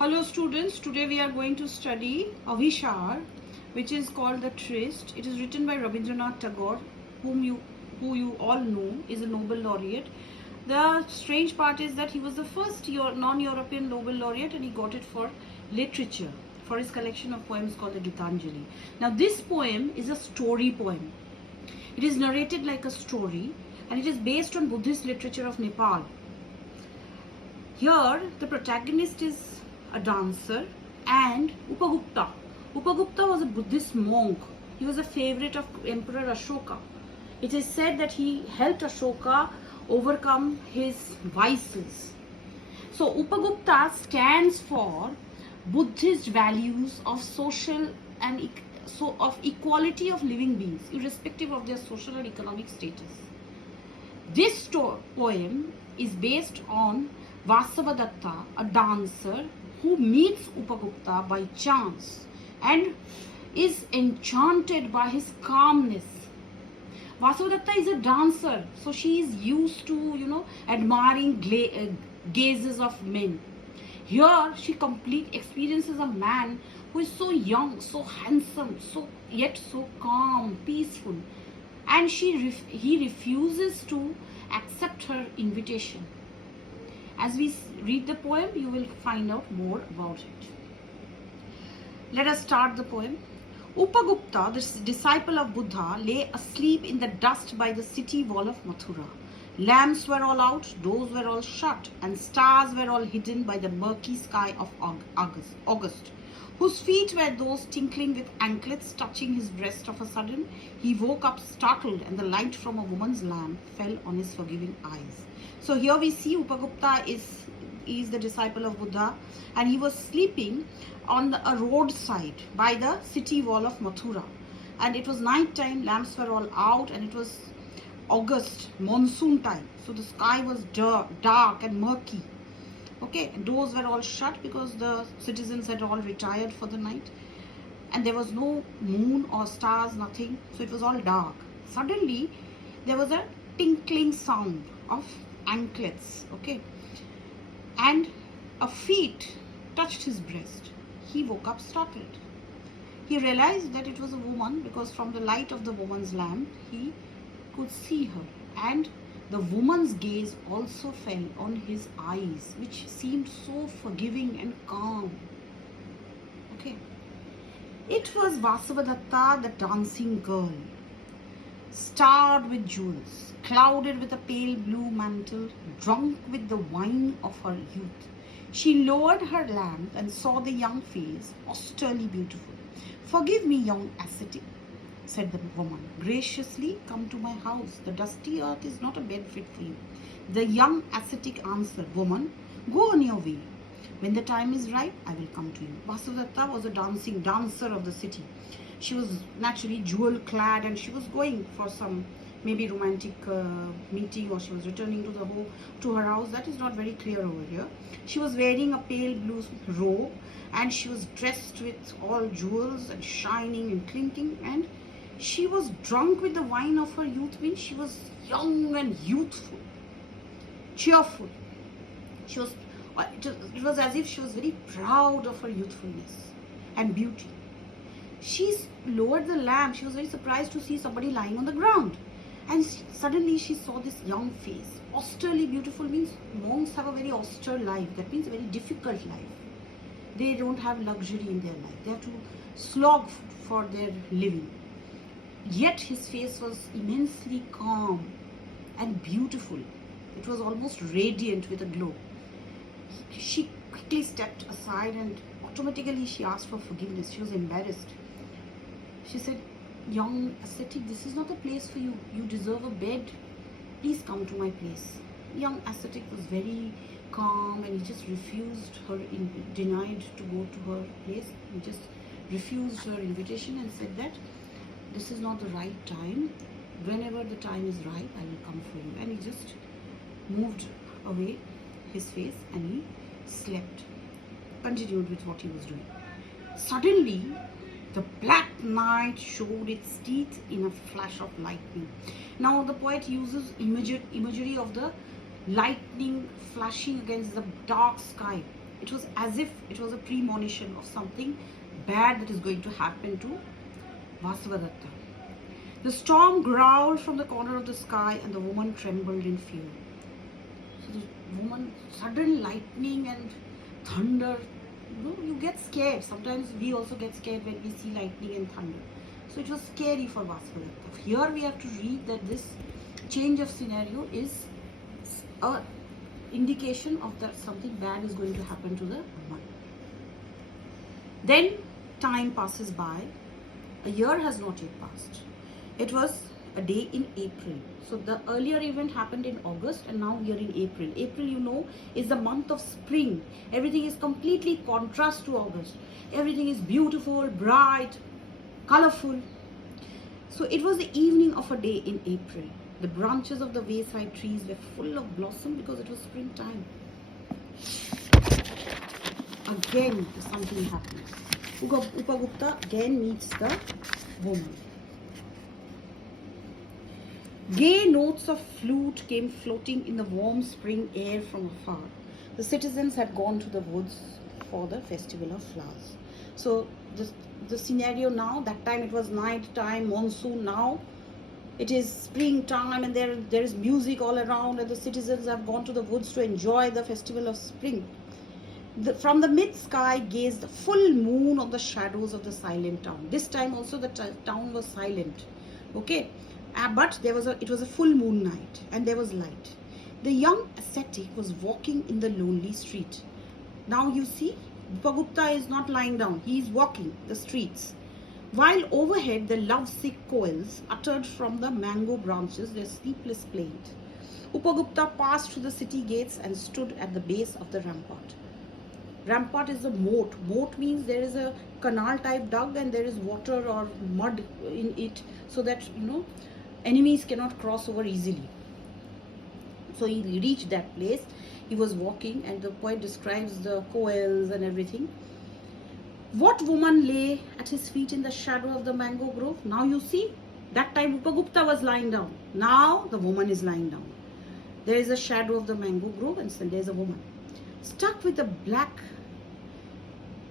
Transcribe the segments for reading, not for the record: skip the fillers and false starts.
Hello students, today we are going to study Abhisara, which is called the Tryst. It is written by Rabindranath Tagore, who you all know is a Nobel laureate. The strange part is that he was the first non-European Nobel laureate, and he got it for literature, for his collection of poems called the Gitanjali. Now this poem is a story poem. It is narrated like a story, and it is based on Buddhist literature of Nepal. Here the protagonist is a dancer and Upagupta. Upagupta was a Buddhist monk. He was a favorite of Emperor Ashoka. It is said that he helped Ashoka overcome his vices. So Upagupta stands for Buddhist values of social and of equality of living beings, irrespective of their social and economic status. This poem is based on Vasavadatta, a dancer who meets Upagupta by chance and is enchanted by his calmness. Vasavadatta is a dancer, so she is used to, admiring gazes of men. Here she experiences a man who is so young, so handsome, yet so calm, peaceful, and he refuses to accept her invitation. As we read the poem, you will find out more about it. Let us start the poem. Upagupta, the disciple of Buddha, lay asleep in the dust by the city wall of Mathura. Lamps were all out, doors were all shut, and stars were all hidden by the murky sky of August, whose feet were those tinkling with anklets touching his breast. Of a sudden, he woke up startled, and the light from a woman's lamp fell on his forgiving eyes. So here we see Upagupta is the disciple of Buddha, and he was sleeping on a roadside by the city wall of Mathura. And it was night time, lamps were all out, and it was August, monsoon time. So the sky was dark and murky. Okay, doors were all shut because the citizens had all retired for the night. And there was no moon or stars, nothing. So it was all dark. Suddenly, there was a tinkling sound of anklets, okay, and a feet touched his breast. He woke up startled. He realized that it was a woman because from the light of the woman's lamp he could see her, and the woman's gaze also fell on his eyes, which seemed so forgiving and calm. Okay, it was Vasavadatta, the dancing girl, starred with jewels, clouded with a pale blue mantle, drunk with the wine of her youth. She lowered her lamp and saw the young face, austerely beautiful. "Forgive me, young ascetic," said the woman. "Graciously come to my house. The dusty earth is not a bed fit for you." The young ascetic answered, "Woman, go on your way. When the time is right, I will come to you." Vasavadatta was a dancer of the city. She was naturally jewel clad, and she was going for some maybe romantic meeting, or she was returning to her house. That is not very clear over here. She was wearing a pale blue robe, and she was dressed with all jewels and shining and clinking, and she was drunk with the wine of her youth. Means she was young and youthful, cheerful. She was. It was as if she was very proud of her youthfulness and beauty. She lowered the lamp. She was very surprised to see somebody lying on the ground. And suddenly she saw this young face. Austerely beautiful means monks have a very austere life. That means a very difficult life. They don't have luxury in their life. They have to slog for their living. Yet his face was immensely calm and beautiful. It was almost radiant with a glow. She quickly stepped aside, and automatically she asked for forgiveness. She was embarrassed. She said, "Young ascetic, this is not the place for you. You deserve a bed. Please come to my place." Young ascetic was very calm, and he just refused her, denied to go to her place. He just refused her invitation and said that this is not the right time. Whenever the time is right, I will come for you. And he just moved away his face, and he slept, continued with what he was doing. Suddenly, the black night showed its teeth in a flash of lightning. Now the poet uses imagery of the lightning flashing against the dark sky. It was as if it was a premonition of something bad that is going to happen to Vasavadatta. The storm growled from the corner of the sky and the woman trembled in fear. So the woman, sudden lightning and thunder, you get scared. Sometimes we also get scared when we see lightning and thunder. So it was scary for Vasavadatta. Here we have to read that this change of scenario is a indication of that something bad is going to happen to the woman. Then time passes by. A year has not yet passed. It was a day in April. So the earlier event happened in August and now we are in April. April, is the month of spring. Everything is completely contrast to August. Everything is beautiful, bright, colorful. So it was the evening of a day in April. The branches of the wayside trees were full of blossom because it was springtime. Again, something happens. Upagupta again meets the woman. Gay notes of flute came floating in the warm spring air from afar. The citizens had gone to the woods for the festival of flowers. So the scenario now, that time it was night time, monsoon. Now it is springtime and there is music all around and the citizens have gone to the woods to enjoy the festival of spring. From the mid-sky gazed the full moon on the shadows of the silent town. This time also the town was silent. Okay, but it was a full moon night and there was light. The young ascetic was walking in the lonely street. Now you see, Upagupta is not lying down. He is walking the streets. While overhead the lovesick koels uttered from the mango branches their sleepless plaint. Upagupta passed through the city gates and stood at the base of the rampart. Rampart is a moat. Moat means there is a canal type dug and there is water or mud in it so that enemies cannot cross over easily. So he reached that place. He was walking and the poet describes the koels and everything. What woman lay at his feet in the shadow of the mango grove? Now you see, that time Upagupta was lying down. Now the woman is lying down. There is a shadow of the mango grove and there is a woman. Stuck with a black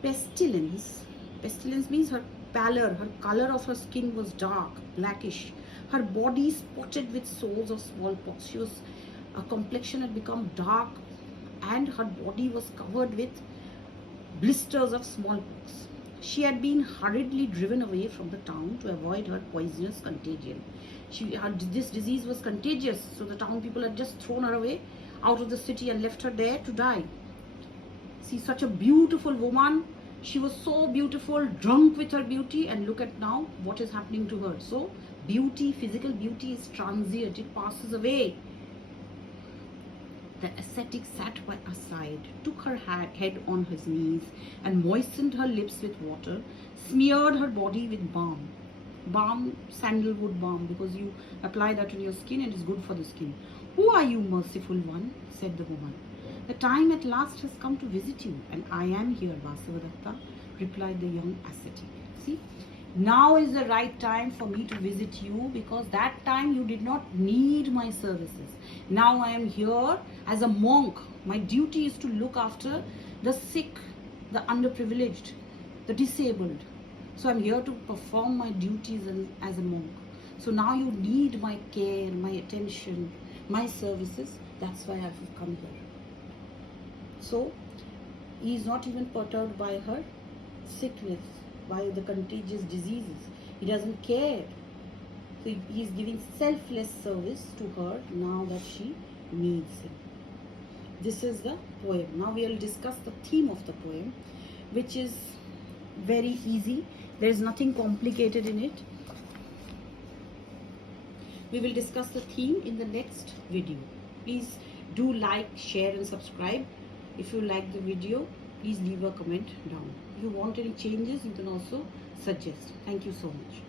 pestilence. Pestilence means her pallor, her color of her skin was dark, blackish. Her body spotted with sores of smallpox. Her complexion had become dark and her body was covered with blisters of smallpox. She had been hurriedly driven away from the town to avoid her poisonous contagion. This disease was contagious, so the town people had just thrown her away out of the city and left her there to die. See, such a beautiful woman. She was so beautiful, drunk with her beauty, and look at now what is happening to her. So beauty, physical beauty is transient, it passes away. The ascetic sat by her side, took her head on his knees and moistened her lips with water, smeared her body with balm. Balm, sandalwood balm, because you apply that on your skin and it's good for the skin. Who are you, merciful one? Said the woman. The time at last has come to visit you, and I am here, Vasavadatta, replied the young ascetic. See, now is the right time for me to visit you, because that time you did not need my services. Now I am here as a monk. My duty is to look after the sick, the underprivileged, the disabled. So I'm here to perform my duties as a monk. So now you need my care, my attention, my services. That's why I have come here. So he is not even perturbed by her sickness, by the contagious diseases. He doesn't care. So he is giving selfless service to her now that she needs him. This is the poem. Now we will discuss the theme of the poem, which is very easy. There is nothing complicated in it. We will discuss the theme in the next video. Please do like, share and subscribe. If you like the video, please leave a comment down. If you want any changes, you can also suggest. Thank you so much.